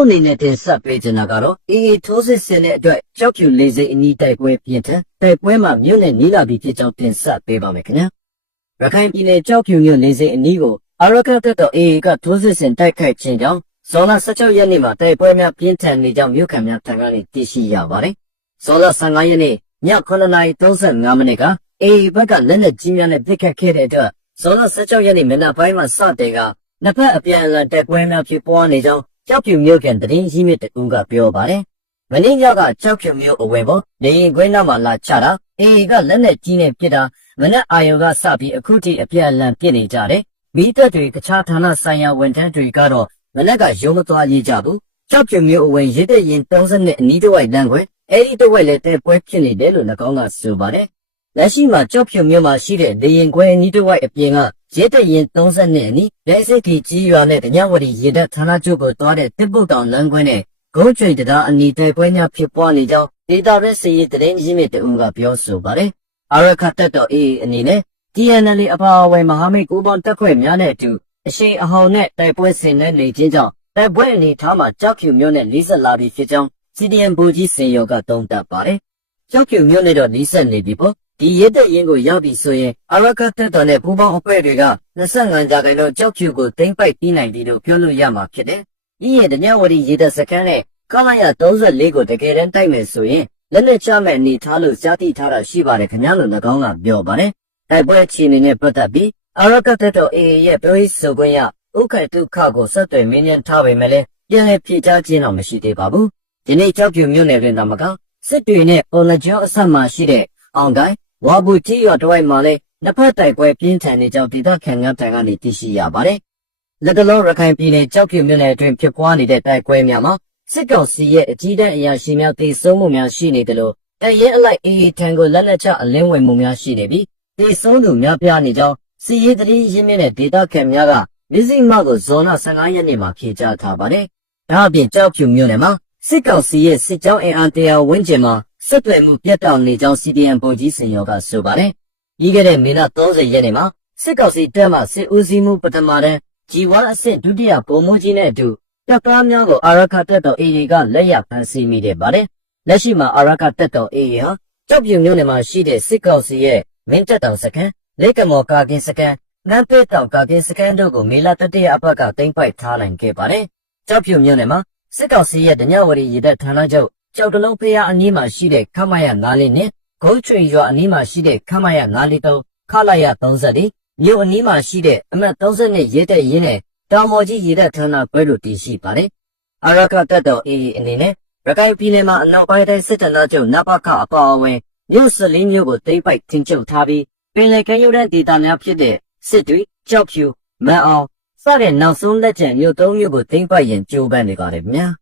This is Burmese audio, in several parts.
နောက်အနေနဲ့တင်ဆက်ပေးချင်တာကတော့အေးထိုးစစ်ဆင်တဲ့အတွက်ကြောက်ဖြူလေးစိတ်အနီးတိုက်ပွဲပြင်းထန်တိုက်ပွဲမှာမြို့နယ်နီးလာပြီးဖြစ်ကြောင်းတင်ဆက်ပေးပါမယ်ခင်ဗျာရခိုင်ပြည်နယ်ကြောက်ဖြူမြို့လေးစိတ်အနီးကိုအာရကတပ်တော်အေးကထိုးစစ်ဆင်တိုက်ခိုက်ခြင်းကြောင့်ဇွန်လ16ရက်နေ့မှာတိုက်ပွဲများပြင်းထန်နေကြောင်းမြို့ခံများထံကနေသိရှိရပါတယ်ဇွန်လ15ရက်နေ့ည9:35မိနစ်ကအေးဘက်ကလက်နက်ကြီးများနဲ့ပစ်ခတ်ခဲ့တဲ့အတွက်ဇွန်လ16ရက်နေ့မနက်ပိုင်းမှာစတင်ကနှစ်ဖက်အပြန်အလှန်တိုက်ပွဲများဖြစ်ပွားနေကြောင်းကြောက်ဖြူမြို့ကန်တရင်ရင်းမြစ်တူကပြောပါတယ်။မင်းညောက်ကကြောက်ဖြူမြို့အဝယ်ပေါ်နေရင်ခွင်းနောက်မှာလာချတာအေးကလက်နက်ကြီးနဲ့ပစ်တာမနက်အာရုံကစပြီးအခုထိအပြန်အလှန်ပစ်နေကြတယ်။မိသက်တွေကခြားဌာနဆိုင်ရာဝန်ထမ်းတွေကတော့မနက်ကရုံးမသွားရေးကြဘူး။ကြောက်ဖြူမြို့အဝယ်ရစ်တဲ့ရင်30နှစ်အနီးတစ်ဝိုက်လမ်းခွဲအဲဒီတစ်ဝိုက်လည်းတိုက်ပွဲဖြစ်နေတယ်လို့၎င်းကဆိုပါတယ်။လက်ရှိမှာကြောက်ဖြူမြို့မှာရှိတဲ့နေရင်ခွဲအနီးတစ်ဝိုက်အပြင်ကရဲတရင်30နှစ်အနီးဒိုင်စစ်တီကြီးရွာနဲ့တညဝတီရေတပ်ဌာနချုပ်ကိုသွားတဲ့တစ်ပုတ်တောင်လမ်းခွဲနဲ့ဂုံးချွေတရားအနီးတိုက်ပွဲများဖြစ်ပွားနေကြောင်းဒေတာရဲစည်ရေးတရင်ရင်းမြစ်တူကပြောဆိုပါတယ်။အာရခတပ်တော်အေးအနေနဲ့ TNL အပါအဝင်မဟာမိတ်ကိုပေါင်းတပ်ဖွဲ့များနဲ့အတူအရှိန်အဟောင်နဲ့တိုက်ပွဲဆင်နွှဲနေခြင်းကြောင့်တိုက်ပွဲအနေထားမှာကြောက်ဖြူမြို့နဲ့လေးဆက်လာပြီးဖြစ်ကြောင်း CDM ဗိုလ်ကြီးစင်ရောကသုံးသပ်ပါတယ်။ကြောက်ဖြူမြို့နဲ့တော့လေးဆက်နေပြီပေါ့ဒီရဲတပ်ရင်းကိုရောက်ပြီဆိုရင်အာရကတပ်တော်နဲ့ပူးပေါင်းအဖွဲ့တွေက25ရာခိုင်နှုန်းကြောက်ဖြူကိုသိမ်းပိုက်ပြီးနိုင်ပြီလို့ပြောလို့ရမှာဖြစ်တယ်။ဒီရဲ့တညဝတီရေတပ်စခန်းနဲ့ကလာရ34ကိုတကယ်တမ်းတိုက်မယ်ဆိုရင်လက်နက်ချမဲ့အနေထားလို့ကြားသိထားတာရှိပါတယ်ခင်ဗျာလို့၎င်းကပြောပါတယ်။တိုက်ပွဲအခြေအနေနဲ့ပတ်သက်ပြီးအာရကတပ်တော် AA ရဲ့ပြောရေးဆိုခွင့်ရဥက္ကဋ္ဌခကိုဆက်သွယ်မင်းညံထားပေမဲ့လည်းပြန်လည်ဖြေကြားခြင်းတော့မရှိသေးပါဘူး။ဒီနေ့ကြောက်ဖြူမြို့နယ်တွင်တော့မကစစ်တွေနဲ့ပေါ်လကျောင်းအဆက်မှာရှိတဲ့အောင်ကိုင်းဝါဘူးကြီးရွာတဝိုက်မှာလည်းနှစ်ဖက်တိုက်ပွဲပြင်းထန်နေကြောင်းဒေသခံများထံကနေသိရှိရပါတယ်။လက်တလုံးရခိုင်ပြည်နယ်ကြောက်ဖြူမြို့နယ်အတွင်းဖြစ်ပွားနေတဲ့တိုက်ပွဲများမှာစစ်ကောင်စီရဲ့အကြီးတန်းအရာရှိများတေဆုံးမှုများရှိနေတယ်လို့တပ်ရဲအလိုက်အေးထံကိုလက်လက်ချအလင်းဝင်မှုများရှိနေပြီးတေဆုံးသူများပြားနေကြောင်းစီရေးတရင်ရင်းမြစ်နဲ့ဒေသခံများကမြစည်းမကိုဇွန်လ15ရက်နေ့မှာဖြေကြားထားပါတယ်။ဒါအပြင်ကြောက်ဖြူမြို့နယ်မှာစစ်ကောင်စီရဲ့စစ်ကြောင်းအင်အား100ဝန်းကျင်မှာဆက်သွယ်မှုပြတ်တောက်နေကြောင်း CDM ဗိုလ်ကြီးစင်ရောကဆိုပါတယ်။ပြီးခဲ့တဲ့မေလ30ရက်နေ့မှာစစ်ကောင်စီတပ်မှစစ်ဦးစီးမှုပထမတန်း G1 အဆင့်ဒုတိယဗိုလ်မှူးကြီးနဲ့အတူတပ်သားများကိုအာရခတပ်တော် AA ကလက်ရဖမ်းဆီးမိတယ်ပါတယ်။လက်ရှိမှာအာရခတပ်တော် AA ဟာကြောက်ဖြူမြို့နယ်မှာရှိတဲ့စစ်ကောင်စီရဲ့မင်းတပ်တောင်စခန်း၊လက်ကမော်ကာကင်းစခန်း၊နန်းပေးတောင်ကာကင်းစခန်းတို့ကိုမေလတတိယအပတ်ကသိမ်းပိုက်ထားနိုင်ခဲ့ပါတယ်။ကြောက်ဖြူမြို့နယ်မှာစစ်ကောင်စီရဲ့တညဝတီရေတပ်ဌာနချုပ်ကျောက်တလုံးဖျားအနီးမှာရှိတဲ့ခမရ94နဲ့ဂုံးချွေရွာအနီးမှာရှိတဲ့ခမရ943ခလာရ34မြို့အနီးမှာရှိတဲ့အမှတ်30နဲ့ရဲတပ်ရင်းနဲ့တောင်မော်ကြီးရေတပ်ဌာနခွဲတို့တည်ရှိပါတယ်။အာရခတပ်တော် AA အနေနဲ့ရခိုင်ပြည်နယ်မှာအနောက်ပိုင်းတိုင်းစစ်တပ်ချုပ်နပခအပါအဝင်မြို့14မြို့ကိုသိမ်းပိုက်ထိန်းချုပ်ထားပြီးပင်လယ်ကမ်းရိုးတန်းဒေသများဖြစ်တဲ့စစ်တွေကြောက်ဖြူမန်အောင်စတဲ့နောက်ဆုံးလက်ကျန်မြို့3မြို့ကိုသိမ်းပိုက်ရင်ကြိုးပမ်းနေကြတယ်ဗျာ။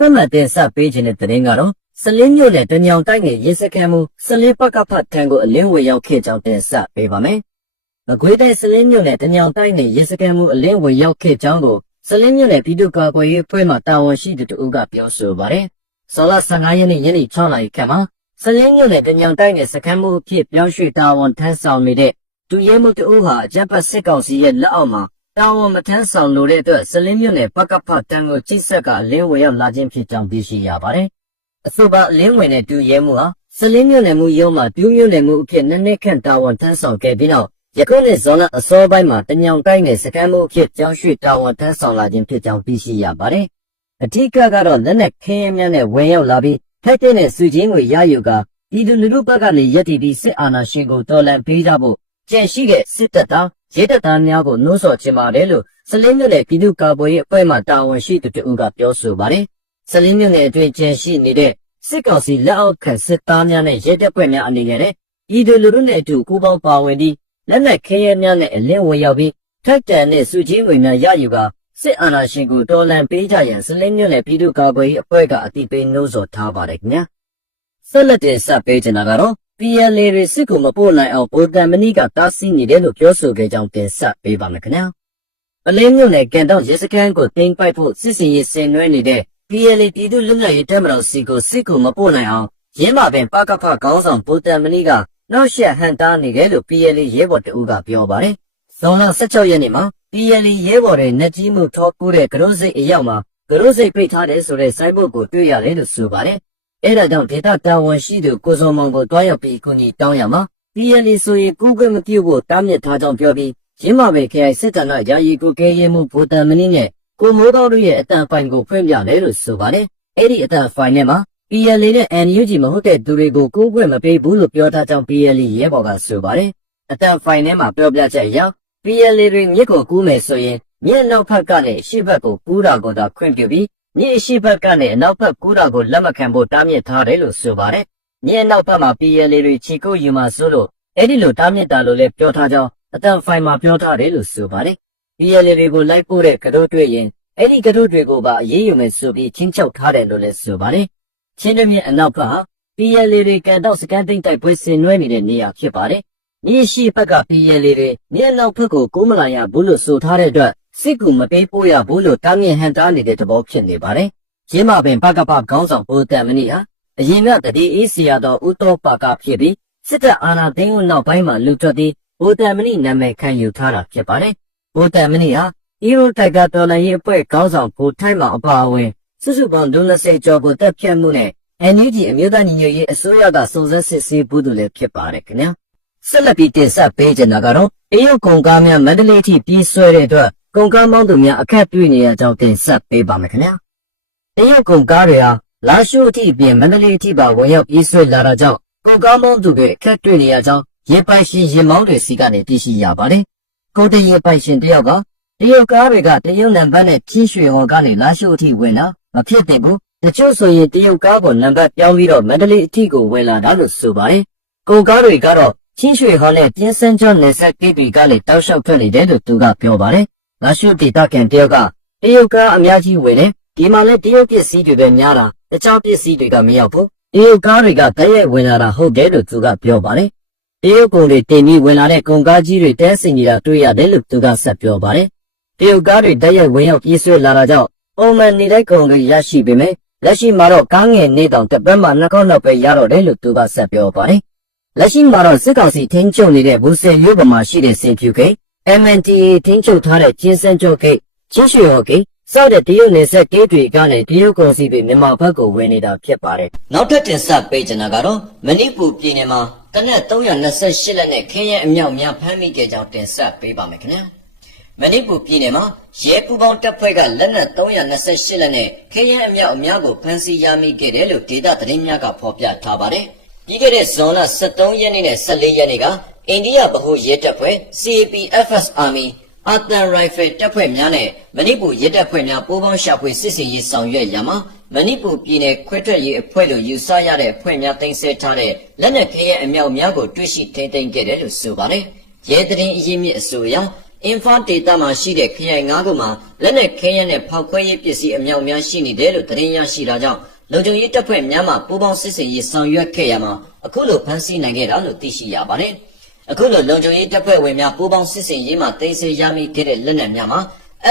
ဖက်မှတ်တင်ဆက်ပေးခြင်းတဲ့သတင်းကတော့စလင်းမြို့နယ်တညောင်တိုက်နယ်ရဲစခန်းမှုစလင်းပကဖတ်ထံကိုအလင်းဝေရောက်ခဲ့ကြောင်းတင်ဆက်ပေးပါမယ်။မကွေးတိုင်းစလင်းမြို့နယ်တညောင်တိုက်နယ်ရဲစခန်းမှုအလင်းဝေရောက်ခဲ့ကြောင်းကိုစလင်းမြို့နယ်ပြည်သူ့ကာကွယ်ရေးအဖွဲ့မှတာဝန်ရှိသူတို့ကပြောဆိုပါတယ်။ဇော်လ15ရက်နေ့ညနေ6နာရီခန့်မှာစလင်းမြို့နယ်တညောင်တိုက်နယ်စခန်းမှုအဖြစ်ပြောင်းရွှေ့တာဝန်ထမ်းဆောင်နေတဲ့ဒူရဲမှုတို့ဟာအကြမ်းဖက်စစ်ကောင်စီရဲ့လက်အောက်မှာတာဝန်မထမ်းဆောင်လို့တဲ့အတွက်စလင်းမြို့နယ်ပကဖတ်တန်းကိုကြီးစက်ကအလင်းဝေရောက်လာခြင်းဖြစ်ကြောင်းသိရှိရပါတယ်။အဆိုပါအလင်းဝင်တဲ့ဒူရဲမှုဟာစလင်းမြို့နယ်မှုရုံးမှာဒူးမြို့နယ်မှုအဖြစ်နှစ်နှစ်ခန့်တာဝန်ထမ်းဆောင်ခဲ့ပြီးနောက်ယခုနှစ်ဇွန်လအစောပိုင်းမှာတညောင်တိုက်နယ်စခန်းမှုအဖြစ်ကြောင်းရွှေ့တာဝန်ထမ်းဆောင်လာခြင်းဖြစ်ကြောင်းသိရှိရပါတယ်။အထူးကတော့လက်နက်ခင်းရများနဲ့ဝင်ရောက်လာပြီးထိုက်တဲ့စုချင်းကိုရယူကာပြည်သူလူထုဘက်ကနေရည်တည်ပြီးစစ်အာဏာရှင်ကိုတော်လှန်ပေးကြဖို့ကြံရှိတဲ့စစ်တပ်သားရဲတပ်သားများကိုနှိုးဆော်ခြင်းပါတယ်လို့စလင်းမြို့နယ်ပြည်သူ့ကာကွယ်ရေးအဖွဲ့မှတာဝန်ရှိသူတို့ကပြောဆိုပါတယ်။စလင်းမြို့နယ်အတွင်းကြံရှိနေတဲ့စစ်ကောင်စီလက်အောက်ခံစစ်သားများနဲ့ရဲတပ်ဖွဲ့များအနေနဲ့ပြည်သူလူထုနဲ့အတူကိုပေါင်းပါဝင်ပြီးလက်နက်ခဲယမ်းများနဲ့အလင်းဝင်ရောက်ပြီးထိုက်တန်တဲ့စုချင်းဝင်များရယူကာစစ်အာဏာရှင်ကိုတော်လှန်ပေးကြရန်စလင်းမြို့နယ်ပြည်သူ့ကာကွယ်ရေးအဖွဲ့ကအတိပေးနှိုးဆော်ထားပါတယ်ခင်ဗျာ။ဆက်လက်တင်ဆက်ပေးချင်တာကတော့PLA တွေစစ်ကိုမပို့နိုင်အောင်ဗိုလ်တံမဏိကတားဆီးနေတယ်လို့ပြောဆိုခဲ့ကြောင်းတင်ဆက်ပေးပါမယ်ခင်ဗျာ။ပလင်းမြို့နယ်ကန်တောင်ရဲစခန်းကိုတင်ပိုက်ဖို့စစ်စင်ရေးဆင်နွှဲနေတဲ့ PLA ပြည်သူ့လွတ်လပ်ရေးတပ်မတော်စီကိုစစ်ကိုမပို့နိုင်အောင်ရင်းမာပင်ပကဖခေါင်းဆောင်ဗိုလ်တံမဏိကနောက်ဆက်ဟန်တားနေတယ်လို့ PLA ရဲဘော်တအူးကပြောပါတယ်။ဇွန်လ16ရက်နေ့မှာ PLA ရဲဘော်တွေနှက်ကြီးမှုထောကူးတဲ့ကရုံးစိတ်အရောက်မှာ ကရုစိတ်ပိတ်ထားတယ်ဆိုတဲ့စိုင်းဘုတ်ကိုတွေ့ရတယ်လို့ဆိုပါတယ်။အဲဒါကြောင့်ဒေတာတာဝန်ရှိသူကိုစောမောင်ကိုတွားရောက်ပြီးကူညီတောင်းရမှာ PLA ဆိုရင်ကူးကွင်းမပြုတ်ဖို့တားမြစ်ထားကြောင်းပြောပြီးရင်းမာပင်ခရိုင်စစ်တပ်ကယာယီကိုကဲရဲမှုဗိုလ်တမင်းနဲ့ကိုမိုးကောင်းတို့ရဲ့အတန်ဖိုင်ကိုဖွင့်ပြတယ်လို့ဆိုပါတယ်။အဲ့ဒီအတန်ဖိုင်ထဲမှာ PLA နဲ့ NUG မဟုတ်တဲ့သူတွေကိုကူးကွင်းမပေးဘူးလို့ပြောထားကြောင်း PLA ရဲဘော်ကဆိုပါတယ်။အတန်ဖိုင်ထဲမှာပြောပြချက်အရ PLA တွေမြစ်ကိုကူးမယ်ဆိုရင်မြစ်နောက်ဘက်ကနေအရှိဘက်ကိုကူးတာကိုသာခွင့်ပြုပြီးမြစ်အရှိဘက်ကနေအနောက်ဘက်ကူးတာကိုလက်မခံဖို့တားမြစ်ထားတယ်လို့ဆိုပါတယ်။မြစ်နောက်ဘက်မှာ PLA တွေချီကုတ်ယူမှာဆိုလို့အဲ့ဒီလိုတားမြစ်တာလို့လည်းပြောထားကြောင်းအတန်ဖိုင်မှာပြောထားတယ်လို့ဆိုပါတယ်။ PLA တွေကိုလိုက်ပို့တဲ့ကတို့တွေ့ရင်အဲ့ဒီကတို့တွေကိုပါအေးအေးယူမယ်ဆိုပြီးချင်းချောက်ထားတယ်လို့လည်းဆိုပါတယ်။ချင်းတွင်းမြစ်အနောက်ဘက်ဟာ PLA တွေကန်တော့စကန်သိမ့်တိုက်ပွဲဆင်နွှဲနေတဲ့နေရာဖြစ်ပါတယ်။မြစ်ရှိဘက်က PLA တွေမြစ်နောက်ဘက်ကိုကိုးမလာရဘူးလို့ဆိုထားတဲ့အတွက်စစ်ကူမပေးပို့ရဘူးလို့တားမြစ်ဟန်တားနေတဲ့သဘောဖြစ်နေပါတယ်။ရင်းမာပင်ဘကပခေါင်းဆောင်ဗိုလ်တမဏိဟာအရင်ကတတိအေးစီရတော်ဦးတော်ပါကဖြစ်ပြီးစစ်တပ်အာဏာသိမ်းနောက်ပိုင်းမှာလူထွက်ပြီးဗိုလ်တမဏိနာမည်ခံယူထားတာဖြစ်ပါတယ်။ဗိုလ်တမဏိဟာအီရိုတိုက်ကာတော်လှန်ရေးအဖွဲ့ခေါင်းဆောင်ဗိုလ်ထိုက်မောင်အပါအဝင်စုစုပေါင်း20ကျော်ကိုတပ်ဖြတ်မှုနဲ့ NUG အမျိုးသားညီညွတ်ရေးအစိုးရကစုံစမ်းစစ်ဆေးဘူးသူလည်းဖြစ်ပါတယ်ခင်ဗျာ။ဆက်လက်ပြီးတင်ဆက်ပေးကြတာကတော့တရုတ်ကုန်ကားများမန္တလေးထိပြေးဆွဲတဲ့အတွက်ကုန်ကားမောင်းသူများအခက်တွေ့နေရကြောင်းတင်ဆက်ပေးပါမယ်ခင်ဗျာ။တရုတ်ကုန်ကားတွေဟာလာရှိုးအထိပြင်မန္တလေးထိပါဝင်ရောက်ပြေးဆွဲလာတာကြောင့်ကုန်ကားမောင်းသူတွေအခက်တွေ့နေရကြောင်းရေပိုင်ရှင်ရေမောင်းတွေစီကနေသိရှိရပါတယ်။ကုန်တင်ရေပိုင်ရှင်တယောက်ကတရုတ်ကားတွေကတရုတ်နံပါတ်နဲ့ချင်းရွှေဟော်ကနေလာရှိုးအထိဝင်တာမဖြစ်သင့်ဘူး။တချို့ဆိုရင်တရုတ်ကားကိုနံပါတ်ပြောင်းပြီးတော့မန္တလေးအထိကိုဝင်လာတာလို့ဆိုပါတယ်။ကုန်ကားတွေကတော့ချင်းရွှေဟော်နဲ့ပြင်းစန်းကျော်နယ်ဆက်ကိပီကလည်းတောက်လျှောက်ထွက်နေတယ်လို့သူကပြောပါတယ်။လာရှိုးဒေသခံတယောက်ကတရုတ်ကားအများကြီးဝင်တယ်။ဒီမှာလည်းတရုတ်ပစ္စည်းတွေပဲများတာတခြားပစ္စည်းတွေကမရောက်ဘူး။တရုတ်ကားတွေကတရက်ဝင်လာတာဟုတ်တယ်လို့သူကပြောပါတယ်။တရုတ်ကုန်တွေတင်ပြီးဝင်လာတဲ့ကုန်ကားကြီးတွေတဲဆင်နေတာတွေ့ရတယ်လို့သူကဆက်ပြောပါတယ်။တရုတ်ကားတွေတရက်ဝင်ရောက်ပြေးဆွဲလာတာကြောင့်ပုံမှန်နေတဲ့ကုန်တွေရရှိပေမဲ့လက်ရှိမှာတော့ကားငယ်နေတောင်တစ်ပတ်မှ2ခေါက်လောက်ပဲရတော့တယ်လို့သူကဆက်ပြောပါတယ်။လက်ရှိမှာတော့စစ်ကောင်စီထင်းချုပ်နေတဲ့ဘူဆယ်ရိုးပေါ်မှာရှိတဲ့စင်ဖြူဂိတ် MNTA ထင်းချုပ်ထားတဲ့ကျင်းစန်းကျော်ဂိတ်ချင်းရွှေဟော်ဂိတ်စတဲ့တရုတ်နယ်စပ်ဂိတ်တွေကနေတရုတ်ကုန်စည်တွေမြန်မာဘက်ကိုဝင်နေတာဖြစ်ပါတယ်။နောက်ထပ်တင်ဆက်ပေးချင်တာကတော့မဏိပူပြည်နယ်မှာတနက်328လက်နဲ့ခင်းရဲအမြောက်များဖမ်းမိခဲ့ကြောင်းတင်ဆက်ပေးပါမယ်ခင်ဗျာ။မဏိပူပြည်နယ်မှာရဲပူပေါင်းတပ်ဖွဲ့ကလက်နက်328လက်နဲ့ခင်းရဲအမြောက်အများကိုဖမ်းဆီးရမိခဲ့တယ်လို့ဒေသသတင်းများကဖော်ပြထားပါတယ်။ပြီးခဲ့တဲ့ဇွန်လ23ရက်နေ့နဲ့14ရက်နေ့ကအိန္ဒိယဗဟိုရဲတပ်ဖွဲ့ CAPFS Armyအာတန်ရိုင်ဖယ်တပ်ဖွဲ့များနဲ့မဏိပူရဲတပ်ဖွဲ့များပူးပေါင်းရှာဖွေစစ်ဆေးရေးဆောင်ရွက်ရာမှာမဏိပူပြည်နယ်ခွဲထွက်ရေးအဖွဲ့လိုယူဆရတဲ့အဖွဲ့များတင်ဆက်ထားတဲ့လက်နက်ခဲယမ်းအမြောက်များကိုတွေ့ရှိထိန်းသိမ်းခဲ့တယ်လို့ဆိုပါတယ်။ရဲသတင်းအရင်းမြစ်အဆိုအရအင်ဖာဒေတာမှာရှိတဲ့ခရိုင်9ခုမှာလက်နက်ခဲယမ်းနဲ့ဖောက်ခွဲရေးပစ္စည်းအမြောက်များရှိနေတယ်လို့သတင်းရရှိတာကြောင့်လုံခြုံရေးတပ်ဖွဲ့များမှပူးပေါင်းစစ်ဆေးရေးဆောင်ရွက်ခဲ့ရမှာအခုလိုဖမ်းဆီးနိုင်ခဲ့တာလို့သိရှိရပါတယ်။အခုလိုလုံခြုံရေးတပ်ဖွဲ့ဝင်များပူးပေါင်းစစ်ဆေးရေးမှာတင်ဆက်ရမိခဲ့တဲ့လက်နက်များမှာ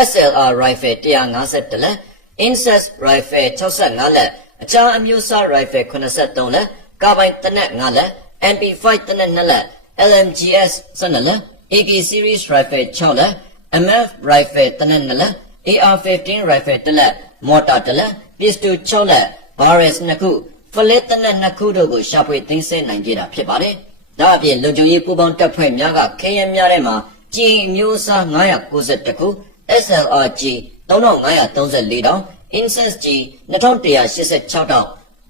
SLR Rifle 150လက် Incest Rifle 65လက်အခြားအမျိုးအစား Rifle 83လက်ကာဘိုင်တနက်5လက် MP5 တနက်2လက် LMGS 12လက် AK Series Rifle 6လက် MF Rifle တနက်2လက် AR-15 Rifle 1လက် Mortar 1လက် Pistol 6လက် Barrels 2ခုဖလက်တနက်2ခုတို့ကိုရှာဖွေသိမ်းဆည်းနိုင်ခဲ့တာဖြစ်ပါတယ်။ဒါအပြင်လုံခြုံရေးပူးပေါင်းတပ်ဖွဲ့များကခဲယမ်းများထဲမှာကျင်းအမျိုးအစား991ခု SLR-G 3534တောင် Incest-G 2186တောင်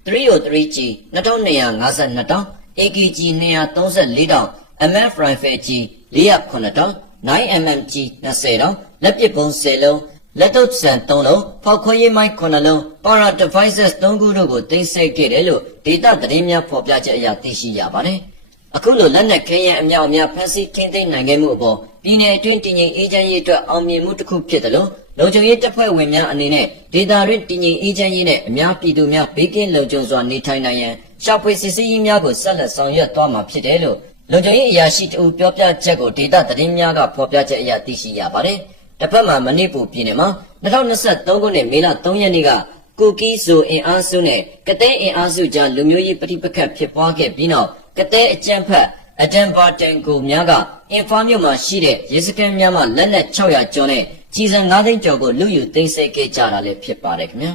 303G 2252တောင် AKG 234တောင် MF Rifle-G 409တောင် 9mm-G 20တောင်လက်ပစ်ဗုံး10လုံးလက်တုပ်ဆန်3လုံးဖောက်ခွဲရေးမိုင်း9လုံး Para Devices 3ခုတို့ကိုတင်ဆက်ခဲ့တယ်လို့ဒေတာသတင်းများဖော်ပြချက်အရသိရှိရပါတယ်။အခုလိုလက်နက်ခဲယမ်းအများအများဖမ်းဆီးထိန်းသိမ်းနိုင်ခဲ့မှုအပေါ်ပြည်내အတွင်းတည်ငြိမ်အေးချမ်းရေးအတွက်အောင်မြင်မှုတစ်ခုဖြစ်တယ်လို့လုံခြုံရေးတပ်ဖွဲ့ဝင်များအနေနဲ့ဒေတာတွင်တည်ငြိမ်အေးချမ်းရေးနဲ့အများပြည်သူများဘေးကင်းလုံခြုံစွာနေထိုင်နိုင်ရန်ရှာဖွေစစ်ဆေးရေးများကိုဆက်လက်ဆောင်ရွက်သွားမှာဖြစ်တယ်လို့လုံခြုံရေးအရာရှိတဦးပြောပြချက်ကိုဒေတာသတင်းများကဖော်ပြချက်အရသိရှိရပါတယ်။တစ်ဖက်မှာမဏိပူပြည်နယ်မှာ2023ခုနှစ်မေလ3ရက်နေ့ကကိုကီဇိုအင်အားစုနဲ့ကတဲ့ အင်အားစုကြားလူမျိုးရေးပဋိပက္ခဖြစ်ပွားခဲ့ပြီးနောက်ကတဲ့အကြမ်းဖက်အဒန်ဘာတန်ကိုများကအင်ဖာမြို့မှာရှိတဲ့ရဲစခန်းများမှာလက်နက်600ကျော်နဲ့ ကြီးစံ9သိန်းကျော်ကိုလူယူသိမ်းဆည်းခဲ့ကြတာလည်းဖြစ်ပါတယ်ခင်ဗျာ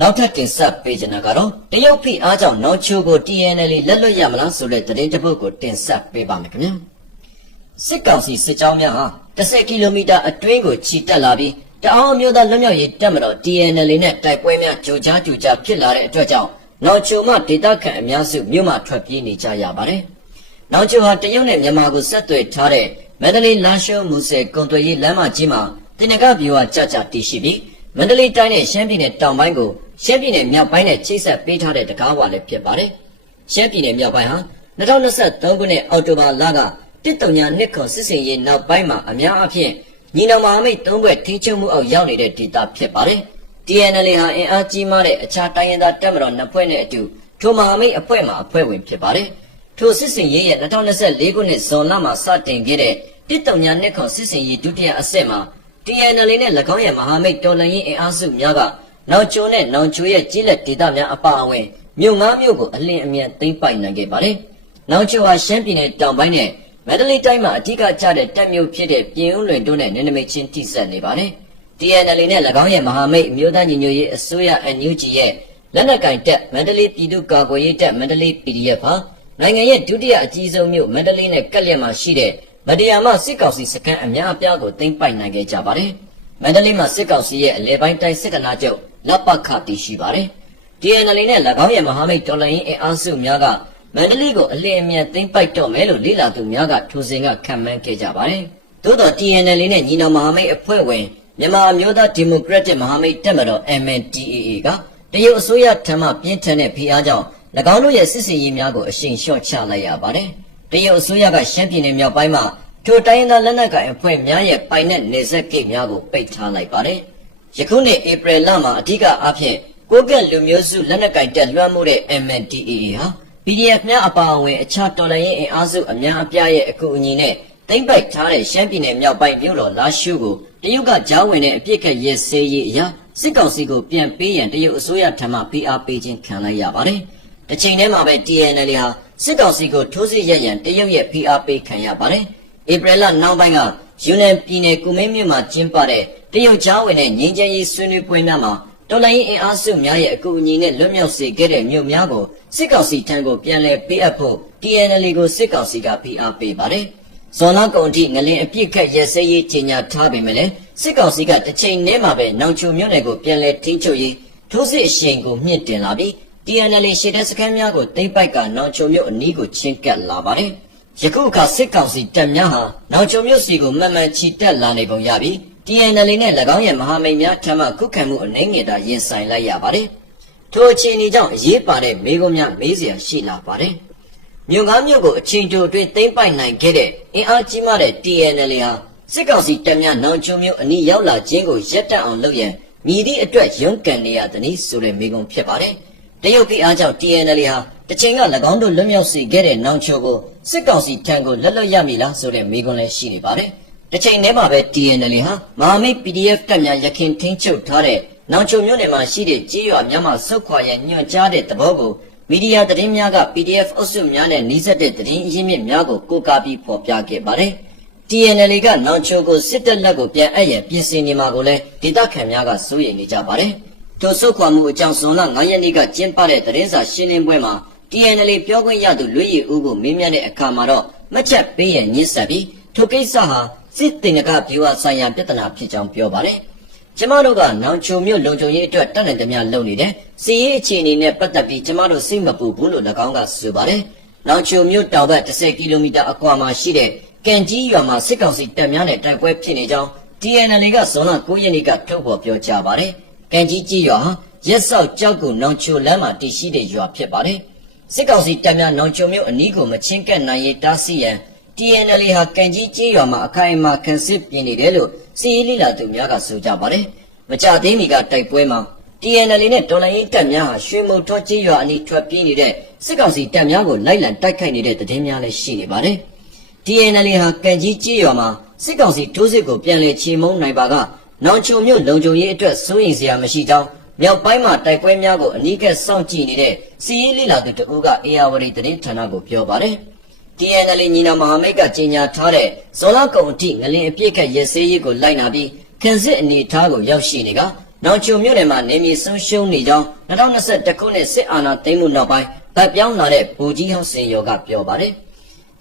နောက်ထပ်တင်ဆက်ပေးချင်တာကတော့တရုတ်ဖိအားကြောင့်နောင်ချိုကို TNL လက်လွတ်ရမလားဆိုတဲ့သတင်းတစ်ပုဒ်ကိုတင်ဆက်ပေးပါမယ်ခင်ဗျာစစ်ကောင်စီစစ်ကြောင်းများဟာ10ကီလိုမီတာအတွင်းကိုခြိတက်လာပြီးတအောင်းမျိုးသားလွတ်မြောက်ရေးတပ်မတော် TNL နဲ့တိုက်ပွဲများကြိုကြားဖြစ်လာတဲ့အတွက်ကြောင့်နောင်ချိုမှဒေသခံအများစုမြို့မှထွက်ပြေးနေကြရပါတယ်။နောင်ချိုဟာတရုတ်နဲ့မြန်မာကိုဆက်သွယ်ထားတဲ့မန္တလေးလမ်းရှုံးမူဆယ်ကုန်သွယ်ရေးလမ်းမကြီးမှာတင်နဂဗျူဟာကြကြတည်ရှိပြီးမန္တလေးတိုင်းနဲ့ရှမ်းပြည်နယ်တောင်ပိုင်းကိုရှမ်းပြည်နယ်မြောက်ပိုင်းနဲ့ချိတ်ဆက်ပေးထားတဲ့တကားဝါလည်းဖြစ်ပါတယ်။ရှမ်းပြည်နယ်မြောက်ပိုင်းဟာ2023ခုနှစ်အောက်တိုဘာလက139ခုစစ်စင်ရေးနောက်ပိုင်းမှာအများအပြားညီနောင်မဟာမိတ်3ဘွဲ့ထိချုံမှုအောက်ရောက်နေတဲ့ဒေသဖြစ်ပါတယ်။ TNL ဟာအင်အားကြီးမားတဲ့အခြားတိုင်းရင်းသားတပ်မတော်နှစ်ဖွဲ့နဲ့အတူထိုမဟာမိတ်အဖွဲ့မှာအဖွဲ့ဝင်ဖြစ်ပါတယ်။ထိုစစ်စင်ရေးရဲ့2024ခုနှစ်ဇွန်လမှာစတင်ခဲ့တဲ့139ခုစစ်စင်ရေးဒုတိယအဆင့်မှာ TNL နဲ့၎င်းရဲ့မဟာမိတ်တော်လှန်ရေးအင်အားစုများကနောင်ချိုနဲ့နောင်ချိုရဲ့ကြီးလက်ဒေသများအပါအဝင်မြို့9မြို့ကိုအလင်းအမြန်သိမ်းပိုက်နိုင်ခဲ့ပါတယ်။နောင်ချိုဟာရှမ်းပြည်နယ်တောင်ပိုင်းနဲ့မန္တလေးတိုင်းမှာအဓိကကျတဲ့တပ်မြို့ဖြစ်တဲ့ပြင်ဦးလွင်တို့နဲ့နယ်နိမိတ်ချင်းထိစပ်နေပါတယ်။ TNL နဲ့၎င်းရဲ့မဟာမိတ်အမျိုးသားညီညွတ်ရေးအစိုးရ NUG ရဲ့လက်နက်ကင်တပ်မန္တလေးပြည်သူ့ကာကွယ်ရေးတပ်မန္တလေး PDF ဟာနိုင်ငံရဲ့ဒုတိယအကြီးဆုံးမြို့မန္တလေးနဲ့ကပ်လျက်မှာရှိတဲ့မတရားမစစ်ကောင်စီစခန်းအများအပြားကိုသိမ်းပိုက်နိုင်ခဲ့ကြပါတယ်။မန္တလေးမှာစစ်ကောင်စီရဲ့အလဲပိုင်းတိုင်းစစ်ကနာချုပ်လက်ပတ်ခတည်ရှိပါတယ်။ TNL နဲ့၎င်းရဲ့မဟာမိတ်တော်လှန်ရေးအင်အားစုများကမန္တလေးကိုအလင်းအမြန်သိမ်းပိုက်တော့မယ်လို့လေ့လာသူများကထိုစဉ်ကခန့်မှန်းခဲ့ကြပါတယ်။သို့တော် TNL နဲ့ညီနောင်မဟာမိတ်အဖွဲ့ဝင်မြန်မာအမျိုးသားဒီမိုကရက်တစ်မဟာမိတ်တပ်မတော် MNDAA ကတရုတ်အစိုးရထံမှပြင်းထန်တဲ့ဖိအားကြောင့်၎င်းတို့ရဲ့စစ်စင်ရေးများကိုအရှိန်လျှော့ချလိုက်ရပါတယ်။တရုတ်အစိုးရကရှမ်းပြည်နယ်မြောက်ပိုင်းမှာထိုတိုင်းသားလက်နက်ကိုင်အဖွဲ့များရဲ့ပိုင်နက်နယ်စပ်ဂိတ်များကိုပိတ်ထားလိုက်ပါတယ်။ယခုနှစ်ဧပြီလမှာအဓိကအားဖြင့်ကိုကန့်လူမျိုးစုလက်နက်ကိုင်တပ်လွှမ်းမိုးတဲ့ MNDAA ဟာ PDF များအပါအဝင်အခြားတော်လှန်ရေးအင်အားစုအများအပြားရဲ့အကူအညီနဲ့သိမ်းပိုက်ထားတဲ့ရှမ်းပြည်နယ်မြောက်ပိုင်းမြို့တော်လာရှုကိုတရုတ်ကကြားဝင်တဲ့အပြစ်ခတ်ရဲဆေးရေးအရာစစ်ကောင်စီကိုပြန်ပေးရန်တရုတ်အစိုးရထံမှဖိအားပေးခြင်းခံလိုက်ရပါတယ်။တစ်ချိန်တည်းမှာပဲ TNL ဟာစစ်ကောင်စီကိုထိုးစစ်ရရန်တရုတ်ရဲ့ဖိအားပေးခံရပါတယ်။ဧပြီလနောက်ပိုင်းကယူနန်ပြည်နယ်ကူမင်းမြို့မှာကျင်းပတဲ့တရုတ်ကြားဝင်တဲ့ငြိမ်းချမ်းရေးဆွေးနွေးပွဲများမှာတော်လှန်ရေးအင်အားစုများရဲ့အကူအညီနဲ့လွတ်မြောက်စေခဲ့တဲ့မြို့များကိုစစ်ကောင်စီထံကိုပြန်လည်ပေးအပ်ဖို့ TNL ကိုစစ်ကောင်စီကဖိအားပေးပါတယ်။ဇွန်လကုန်ထိငလင်အပြစ်ခတ်ရဲစဲရေးကြီးညာထားပေမဲ့စစ်ကောင်စီကတစ်ချိန်တည်းမှာပဲနောင်ချိုမြို့နယ်ကိုပြန်လည်ထိန်းချုပ်ရေးထိုးစစ်အရှိန်ကိုမြင့်တင်လာပြီး TNL ရှေ့တန်းစခန်းများကိုသိမ်းပိုက်ကနောင်ချိုမြို့အနီးကိုချင်းကပ်လာပါတယ်။ယခုအခါစစ်ကောင်စီတပ်များဟာနောင်ချိုမြို့စီကိုမှန်မှန်ချီတက်လာနေပုံရပြီးTNL နဲ့၎င်းရဲ့မဟာမိတ်များထံမှခုခံမှုအနှိမ့်ငယ်တာရင်ဆိုင်လိုက်ရပါတယ်။ထိုအခြေအနေကြောင့်အရေးပါတဲ့မေးခွန်းများမေးစရာရှိလာပါတယ်။မြို့9မြို့ကိုအချိန်တိုအတွင်းသိမ်းပိုက်နိုင်ခဲ့တဲ့အင်အားကြီးမားတဲ့ TNL ဟာစစ်ကောင်စီတပ်များနောင်ချိုမြို့အနီးရောက်လာခြင်းကိုရပ်တန့်အောင်လုပ်ရန်မြည်သည့်အတွက်ရုန်းကန်နေရသည်ဆိုတဲ့မေးခွန်းဖြစ်ပါတယ်။တရုတ်ပြည်အားကြောင့် TNL ဟာတစ်ချိန်က၎င်းတို့လွတ်မြောက်စေခဲ့တဲ့နောင်ချိုကိုစစ်ကောင်စီထံကိုလက်လွတ်ရမည်လားဆိုတဲ့မေးခွန်းလည်းရှိနေပါတယ်။တစ်ချိန်တည်းမှာပဲ TNL ဟာမဟာမိတ် PDF တပ်များရခင်ထိန်းချုပ်ထားတဲ့နောင်ချိုမြို့နယ်မှာရှိတဲ့ကြေးရွာများမှဆုတ်ခွာရန်ညွှန်ကြားတဲ့သဘောကိုမီဒီယာသတင်းများက PDF အုပ်စုများနဲ့နှိစက်တဲ့သတင်းအရင်းမြစ်များကိုကိုးကားပြီးဖော်ပြခဲ့ပါတယ်။ TNL ကနောင်ချိုကိုစစ်တပ်လက်ကိုပြန်အပ်ရန်ပြင်ဆင်နေမှာကိုလည်းဒေသခံများကစိုးရိမ်နေကြပါတယ်။ထိုဆုတ်ခွာမှုအကြောင်းဇွန်လ9ရက်နေ့ကကျင်းပတဲ့သတင်းစာရှင်းလင်းပွဲမှာ TNL ပြောခွင့်ရသူလွေရည်ဦးကိုမေးမြန်းတဲ့အခါမှာတော့မှတ်ချက်ပေးရန်ညှိဆက်ပြီးထိုကိစ္စဟာစစ်တင်ကဗျူဟာဆိုင်ရာပြဿနာဖြစ်ကြောင်းပြောပါတယ်။ကျမတို့ကနောင်ချိုမြို့လုံခြုံရေးအတွက်တတ်နိုင်သမျှလုပ်နေတယ်။စီရေးအခြေအနေနဲ့ပတ်သက်ပြီးကျမတို့စိတ်မပူဘူးလို့၎င်းကဆိုပါတယ်။နောင်ချိုမြို့တောင်ဘက်10ကီလိုမီတာအကွာမှာရှိတဲ့ကန်ကြီးရွာမှာစစ်ကောင်စီတပ်များနဲ့တိုက်ပွဲဖြစ်နေကြောင်း TNL ကဇွန်လ9ရက်နေ့ကထုတ်ဖော်ပြောကြားပါတယ်။ကန်ကြီးကြီးရွာဟာရက်စောက်ကြောက်ကူနောင်ချိုလမ်းမှာတည်ရှိတဲ့ရွာဖြစ်ပါတယ်။စစ်ကောင်စီတပ်များနောင်ချိုမြို့အနီးကိုမချင်းကပ်နိုင်ရေးတားဆီးရန်TNL ဟာကန်ကြီးကျေးရွာမှာအခိုင်အမာခံစစ်ပြင်နေတယ်လို့စီရေးလိလာသူများကဆိုကြပါတယ်။မကြသေးမီကတိုက်ပွဲမှာ TNL နဲ့တော်လှန်ရေးတပ်များဟာရွှေမုံထောကျေးရွာအနီးထွက်ပြေးနေတဲ့စစ်ကောင်စီတပ်များကိုလိုက်လံတိုက်ခိုက်နေတဲ့သတင်းများလည်းရှိနေပါတယ်။ TNL ဟာကန်ကြီးကျေးရွာမှာစစ်ကောင်စီထိုးစစ်ကိုပြန်လည်ချေမှုန်းနိုင်ပါကနောင်ချိုမြို့လုံခြုံရေးအတွက်စိုးရိမ်စရာမရှိကြောင်းမြောက်ပိုင်းမှာတိုက်ပွဲများကိုအနီးကပ်စောင့်ကြည့်နေတဲ့စီရေးလိလာသူတို့ကအေယာဝတီသတင်းဌာနကိုပြောပါတယ်။ TNL ညီနောင်မဟာမိတ်ကကြေညာထားတဲ့ဇော်လကုံအထိငလင်အပြစ်ခတ်ရဲဆေးရေးကိုလိုက်နာပြီး ခင်စစ်အနေထားကိုရောက်ရှိနေကနောင်ချိုမြို့နယ်မှာနေမြေဆုံးရှုံးနေကြောင်း2021ခုနှစ်စစ်အာဏာသိမ်းမှုနောက်ပိုင်းတပ်ပြောင်းလာတဲ့ဗိုလ်ကြီးဟောင်းစင်ရောကပြောပါတယ်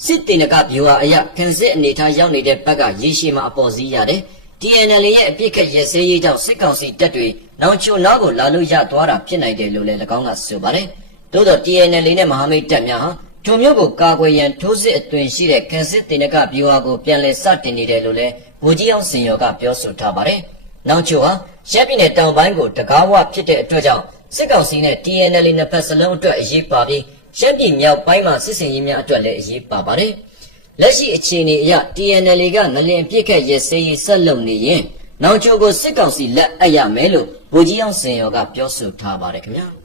စစ်တေနကဗျူဟာအရခင်စစ်အနေထားရောက်နေတဲ့ဘက်ကရေရှည်မှာအပေါ်စီးရတယ် TNL ရဲ့အပြစ်ခက်ရစဲရေးကြောင့်စစ်ကောင်စီတပ်တွေနောင်ချိုနားကိုလာလို့ရသွားတာဖြစ်နိုင်တယ်လို့လည်း၎င်းကဆိုပါတယ်။သို့တော့ TNL နဲ့မဟာမိတ်တပ်များဟာထိုမျိုးကိုကာကွယ်ရန်ထိုးစစ်အသွင်ရှိတဲ့ခင်စစ်တေနကဗျူဟာကိုပြန်လည်စတင်နေတယ်လို့လည်းဗိုလ်ကြီးအောင်စင်ရောကပြောဆိုထားပါတယ်။နောင်ချိုဟာရပ်ပြည်နယ်တောင်ပိုင်းကိုတကားဝဖြစ်တဲ့အတွက်ကြောင့်စစ်ကောင်စီနဲ့ TNL နှစ်ဖက်စလုံးအတွက်အရေးပါပြီးရပ်ပြည်မြောက်ပိုင်းမှာစစ်စင်ရေးများအတွက်လည်းအရေးပါပါတယ်။လက်ရှိအခြေအနေအရ TNL ကငလင်ပြစ်ခတ်ရဲစေးရေးဆက်လုပ်နေရင်နောင်ချိုကိုစစ်ကောင်စီလက်အပ်ရမယ်လို့ဗိုလ်ကြီးအောင်စင်ရောကပြောဆိုထားပါတယ်ခင်ဗျာ။